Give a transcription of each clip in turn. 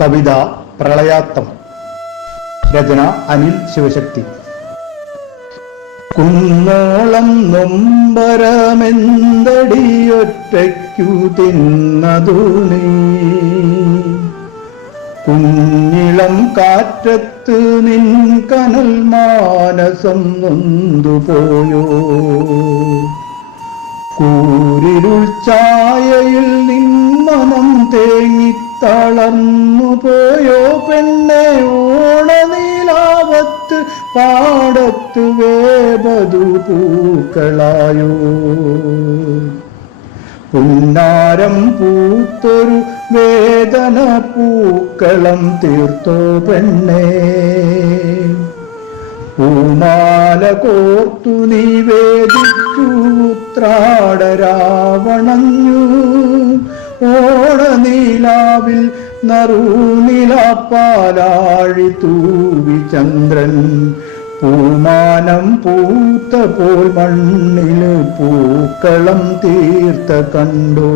കവിത പ്രളയാത്തം. രചന അനിൽ ശിവശക്തി. കുന്നോളം നൊമ്പരമെന്തടിയൊറ്റയ്ക്കു തിന്നതു നീ, കുഞ്ഞിളം കാറ്റത്ത് നിൻ കനൽ മാനസം നൊന്തുപോയോ, കൂരിരുൾ ഛായയിൽ നിൻ മനം തേങ്ങിത്തളർന്നു പോയോ പെണ്ണെ, ഓണനീലാവത്ത് പാടത്ത് വേപതു പൂക്കളായോ, പുന്നാരം പൂത്തൊരു വേദന പൂക്കളം തീർത്തോ പെണ്ണേ, പൂമാല കോർത്തു നീ വേദിച്ചു ഉത്രാടരാവണഞ്ഞു, ഓണനീലാവിൽ നറുനിലാപ്പാലാഴി തൂവി ചന്ദ്രൻ, പൂമാനം പൂത്ത പോൽ മണ്ണില് പൂക്കളം തീർത്ത കണ്ടോ,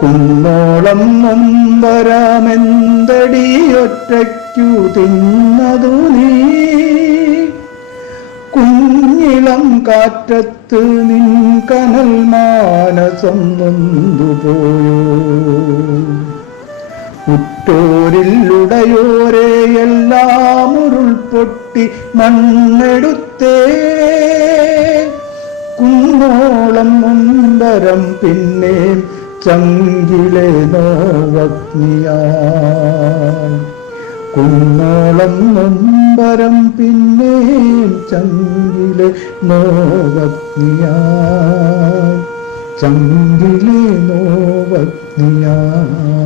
കുന്നോളം നൊമ്പരമെന്തടിയൊറ്റയ്ക്കു തിന്നതു നീ, കുഞ്ഞിളം കാറ്റത്ത് നിൻ കനൽ മാനസം നൊന്തുപോയോ, ഉറ്റോരില്ലുടയോരെ എല്ലാം ഉരുൾപൊട്ടി മണ്ണെടുത്തേ, കുന്നോളം നൊമ്പരം പിന്നെ ചങ്കിലെ നോവഗ്നിയായി, കുന്നോളം നൊമ്പരം പിന്നെ ചങ്കിലെ നോവഗ്നിയായി, ചങ്കിലെ നോവഗ്നിയായി.